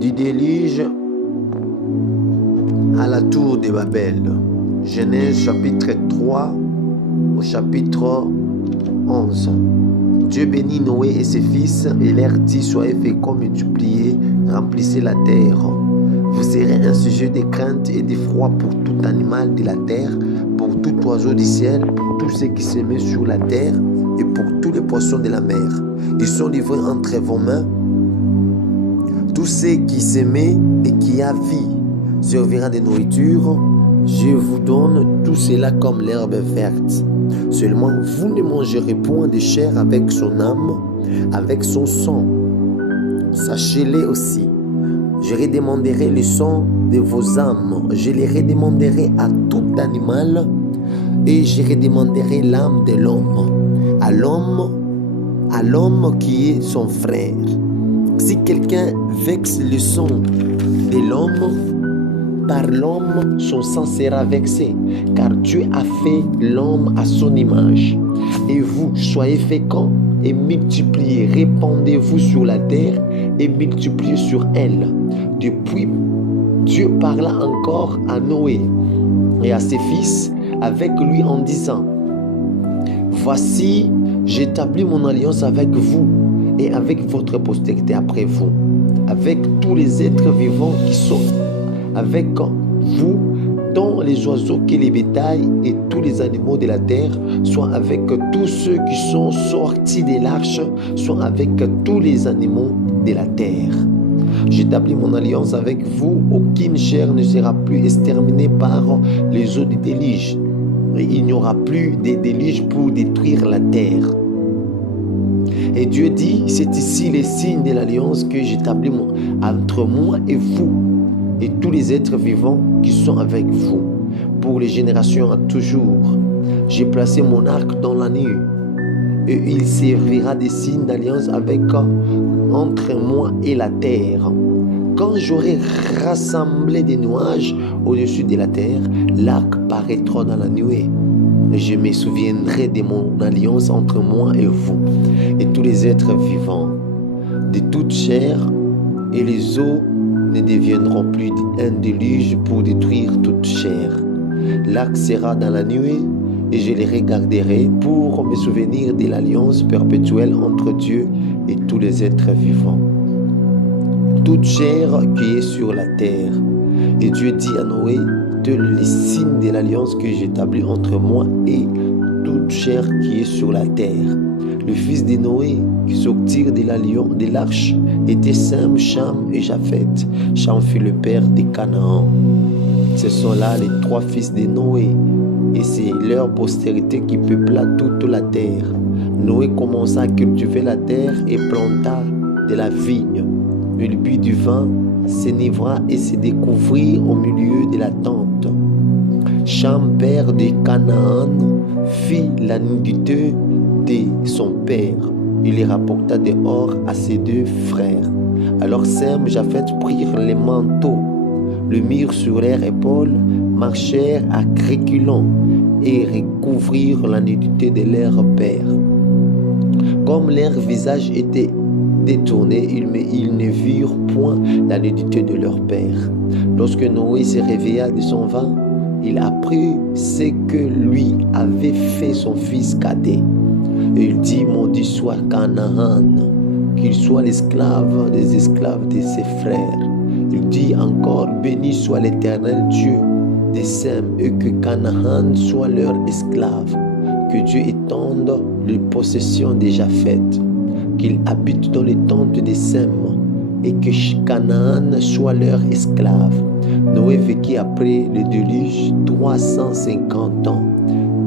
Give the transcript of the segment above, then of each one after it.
Du déluge à la tour de Babel. Genèse chapitre 3 au chapitre 11. Dieu bénit Noé et ses fils et leur dit: soyez féconds, multipliez, remplissez la terre. Vous serez un sujet de crainte et d'effroi pour tout animal de la terre, pour tout oiseau du ciel, pour tous ceux qui se mettent sur la terre et pour tous les poissons de la mer. Ils sont livrés entre vos mains. Tous ceux qui s'aimaient et qui a vie servira de nourriture. Je vous donne tout cela comme l'herbe verte. Seulement, vous ne mangerez point de chair avec son âme, avec son sang. Sachez-le aussi. Je redemanderai le sang de vos âmes. Je les redemanderai à tout animal et je redemanderai l'âme de l'homme. À l'homme qui est son frère. Si quelqu'un vexe le sang de l'homme, par l'homme, son sang sera vexé, car Dieu a fait l'homme à son image. Et vous, soyez féconds et multipliez, répandez-vous sur la terre et multipliez sur elle. Depuis, Dieu parla encore à Noé et à ses fils avec lui en disant: voici, j'établis mon alliance avec vous et avec votre postérité après vous, avec tous les êtres vivants qui sont avec vous, dont les oiseaux et les bétails et tous les animaux de la terre, soit avec tous ceux qui sont sortis de l'arche, soit avec tous les animaux de la terre. J'établis mon alliance avec vous, aucune chair ne sera plus exterminée par les eaux du déluge. Et il n'y aura plus de déluge pour détruire la terre. Et Dieu dit: c'est ici les signes de l'alliance que j'établis entre moi et vous, et tous les êtres vivants qui sont avec vous, pour les générations à toujours. J'ai placé mon arc dans la nuit, et il servira des signes d'alliance entre moi et la terre. Quand j'aurai rassemblé des nuages au-dessus de la terre, l'arc paraîtra dans la nuée. Et je me souviendrai de mon alliance entre moi et vous, et tous les êtres vivants, de toute chair, et les eaux ne deviendront plus un déluge pour détruire toute chair. L'arc sera dans la nuée, et je les regarderai pour me souvenir de l'alliance perpétuelle entre Dieu et tous les êtres vivants. Toute chair qui est sur la terre. Et Dieu dit à Noé: les signes de l'alliance que j'établis entre moi et toute chair qui est sur la terre. Le fils de Noé qui sortirent de l'arche étaient Sem, Cham et Japheth. Cham fut le père de Canaan. Ce sont là les trois fils de Noé, et c'est leur postérité qui peupla toute la terre. Noé commença à cultiver la terre et planta de la vigne. Il but du vin, s'enivra et se découvrit au milieu de la tente. Cham, père de Canaan, fit la nudité de son père. Il les rapporta dehors à ses deux frères. Alors Sem, Japheth prirent les manteaux, le mirent sur leurs épaules, marchèrent à reculons et recouvrirent la nudité de leur père. Comme leur visage était détournés, ils ne virent point la nudité de leur père. Lorsque Noé se réveilla de son vin, il apprit ce que lui avait fait son fils cadet. Et il dit: maudit soit Canaan, qu'il soit l'esclave des esclaves de ses frères. Il dit encore: béni soit l'Éternel Dieu de Sem, et que Canaan soit leur esclave. Que Dieu étende les possessions de Japheth, qu'il habite dans les tentes de Sem, et que Canaan soit leur esclave. Noé vécut après le déluge 350 ans.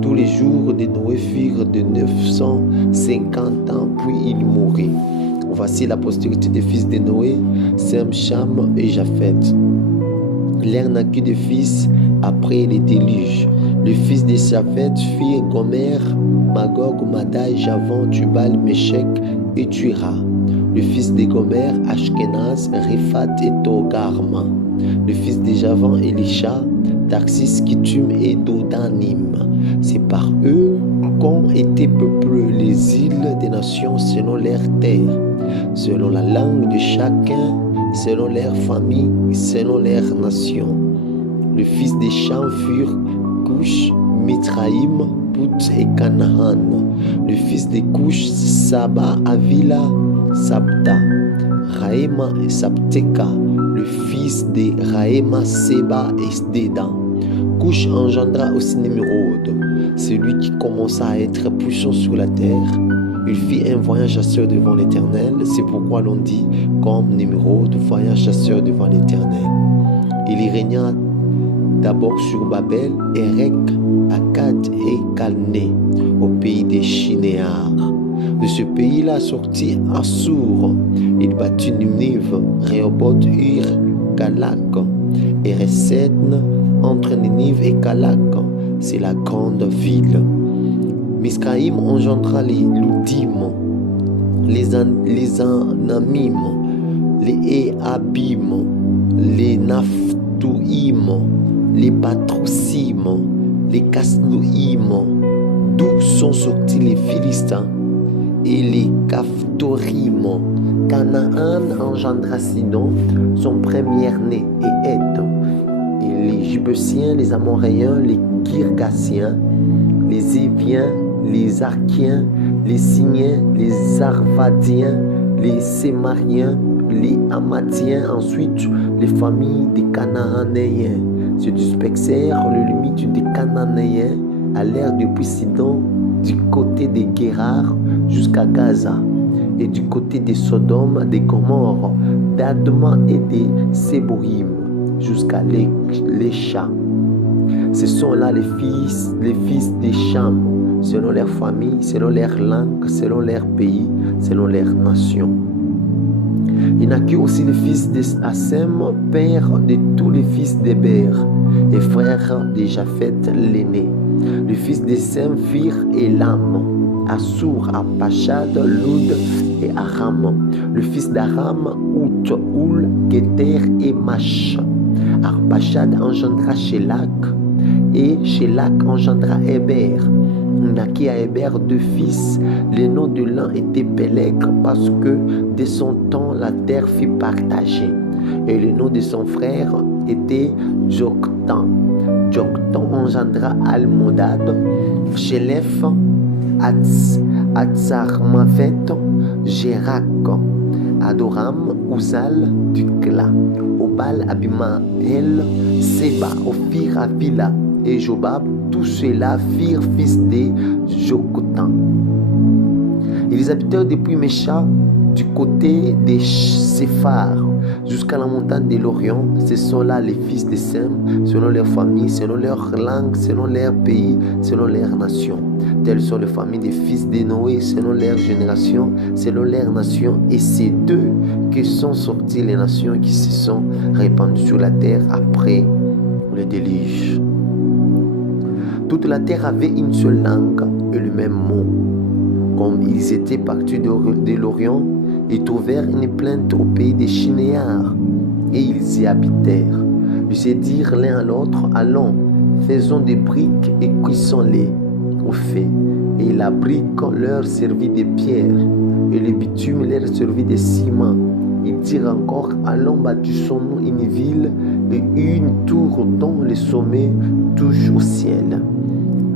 Tous les jours de Noé furent de 950 ans, puis il mourut. Voici la postérité des fils de Noé, Sem, Cham et Japheth. Leur naquit de fils après le déluge. Les fils de Japheth firent Gomer, Magog, Madai, Javan, Tubal, Méchec et Tuira. Le fils de Gomer, Ashkenaz, Riphat et Togarma. Le fils de Javan, Elisha, Tarsis, Kittim et Dodanim. C'est par eux qu'ont été peuplées les îles des nations selon leur terre, selon la langue de chacun selon leur famille, selon leur nation. Les fils des Cham furent Cush, Mitraïm, Put et Canaan. Le fils de Cush, Saba, Avila, Sabta, Raïma et Sabteka. Le fils de Raïma, Seba et Dédan. Cush engendra aussi Nimrod, celui qui commença à être puissant sur la terre. Il fit un voyant chasseur devant l'Éternel. C'est pourquoi l'on dit comme Nimrod, voyant chasseur devant l'Éternel. Il y régna d'abord sur Babel, Erech, Akkad et Calné, au pays des Shinéars. De ce pays-là sortit Assur. Il battit Ninive, Rehoboth, Ur, Calak et Ressedne, entre Ninive et Calak. C'est la grande ville. Misraïm engendra les Ludim, les Anamim, les Eabim, les Naphtuim, les Patroussim, les Casluim, d'où sont sortis les Philistins, et les Caphtorim. Canaan engendra Sidon, son premier-né, et Ed, et les Jébusiens, les Amoréens, les Girgasiens, les Éviens, les Arkiens, les Signiens, les Arvadiens, les Sémariens, les Hamathiens, ensuite les familles des Cananéens. Se dispersèrent le limite des Cananéens allèrent depuis Sidon du côté des Guérar jusqu'à Gaza et du côté des Sodome, des Gomorres, d'Adma et des Séborim jusqu'à l'Écha. Ce sont là les fils des Cham, selon leur famille, selon leur langue, selon leur pays, selon leur nation. Il naquit aussi le fils d'Assem, père de tous les fils d'Héber, et frère de Japhet l'aîné. Les fils d'Assem firent Elam, Assur, Arpachad, Lud et Aram. Le fils d'Aram, Out, Oul, Géter et Mash. Arpachad engendra Shélak, et Shélak engendra Héber. Il naquit à Héber deux fils. Le nom de l'un était Pélègue, parce que de son temps la terre fut partagée. Et le nom de son frère était Joktan. Joktan engendra Almodad, Shelef, Atzarmaphet, Jérak, Adoram, Uzal, Dukla, Obal, Abimael, Seba, Ophir, Avila et Jobab. Tous ceux-là firent fils de Joktan. Ils habitèrent depuis Mécha du côté des Séphar jusqu'à la montagne de l'Orient. Ce sont là les fils de Sem, selon leur famille, selon leur langue, selon leur pays, selon leur nation. Telles sont les familles des fils de Noé, selon leur génération, selon leur nation. Et c'est d'eux que sont sorties les nations qui se sont répandues sur la terre après le déluge. Toute la terre avait une seule langue et le même mot. Comme ils étaient partis de l'Orient, ils trouvèrent une plainte au pays des Shinéars et ils y habitèrent. Ils se dirent l'un à l'autre, allons, faisons des briques et cuissons-les au feu. Et la brique leur servit de pierre et le bitume leur servit de ciment. Ils dirent encore, allons, bâtissons-nous une ville et une tour dont le sommet touche au ciel.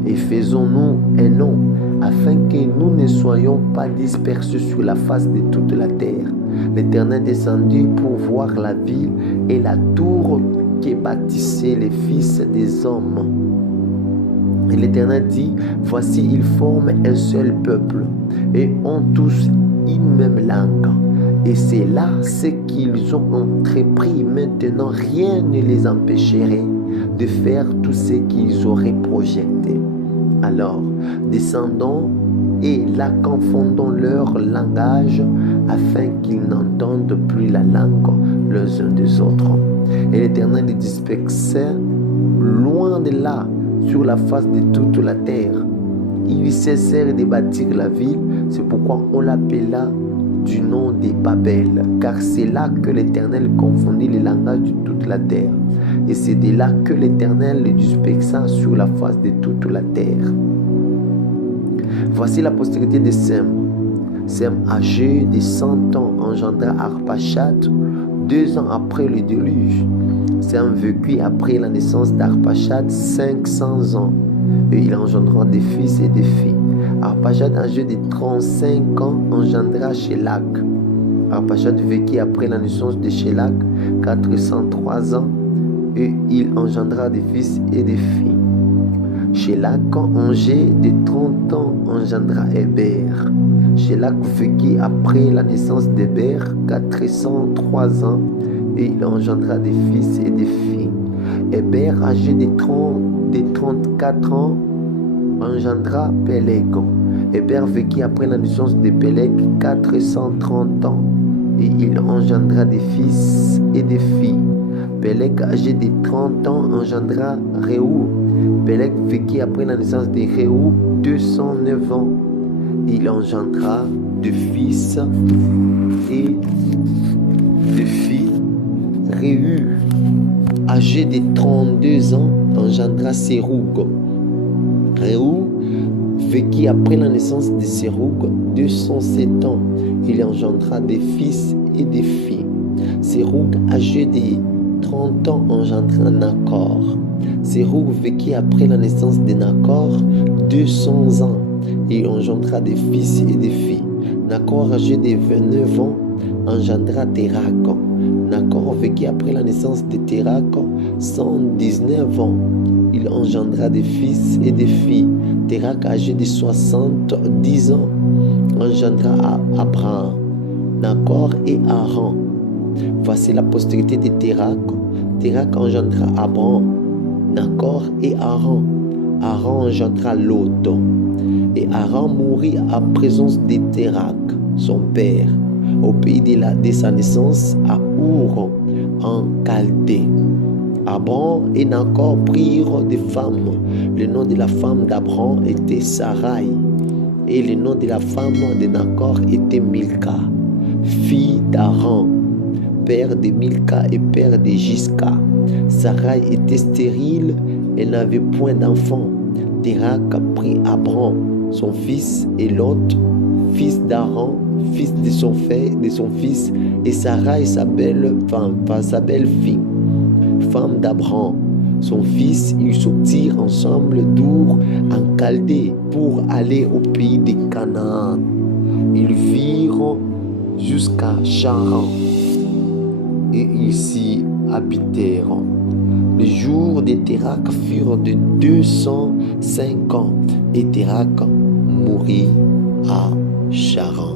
Et faisons-nous un nom, afin que nous ne soyons pas dispersés sur la face de toute la terre. L'Éternel descendit pour voir la ville et la tour que bâtissaient les fils des hommes. Et l'Éternel dit, voici, ils forment un seul peuple et ont tous une même langue. Et c'est là ce qu'ils ont entrepris. Maintenant, rien ne les empêcherait de faire tout ce qu'ils auraient projeté. Alors, descendons et la confondons leur langage afin qu'ils n'entendent plus la langue les uns des autres. Et l'Éternel les dispersait loin de là, sur la face de toute la terre. Ils cessèrent de bâtir la ville, c'est pourquoi on l'appela du nom de Babel, car c'est là que l'Éternel confondit les langages de toute la terre. Et c'est de là que l'Éternel les dispersa sur la face de toute la terre. Voici la postérité de Sem. Sem, âgé de 100 ans, engendra Arpachad, 2 ans après le déluge. Sem vécut après la naissance d'Arpachad 500 ans, et il engendra des fils et des filles. Arpachad, âgé de 35 ans, engendra Shélak. Arpachad vécut après la naissance de Shélak 403 ans, et il engendra des fils et des filles. Shélak, âgé de 30 ans, engendra Héber. Shélak vécut après la naissance d'Héber 403 ans, et il engendra des fils et des filles. Héber, âgé de 34 ans, engendra Péleg. Héber vécut après la naissance de Péleg 430 ans, et il engendra des fils et des filles. Péleg, âgé de 30 ans, engendra Réou. Péleg vécut après la naissance de Réou 209 ans. Il engendra de fils et de filles. Réu, âgé de 32 ans, engendra Séroug. Réu vécut après la naissance de Séroug 207 ans. Il engendra des fils et des filles. Séroug, âgé de 30 ans, engendra Nakor. Séroug vécut après la naissance de Nakor 200 ans. Il engendra des fils et des filles. Nakor, âgé de 29 ans, engendra Térak. Nakor vécut après la naissance de Térak 119 ans. Il engendra des fils et des filles. Térak, âgé de 70 ans, engendra Abraham, Nakor et Haran. Voici la postérité de Térak. Térak engendra Abraham, Nakor et Haran. Haran engendra Lot. Et Haran mourut en présence de Térak, son père, au pays de sa naissance, à Our, en Chaldée. Abraham et Nakor prirent des femmes. Le nom de la femme d'Abraham était Sarai, et le nom de la femme de Nakor était Milka, fille d'Haran, père de Milka et père de Jiska. Sarai était stérile et n'avait point d'enfant. Térak prit Abraham, son fils, et Lot, fils d'Haran, fils de son fils, et Sarai, sa belle-fille, femme d'Abraham, son fils. Ils sortirent ensemble d'Our en Chaldée pour aller au pays de Canaan. Ils virent jusqu'à Charan et ils s'y habitèrent. Les jours de Térak furent de 205 ans et Térak mourut à Charan.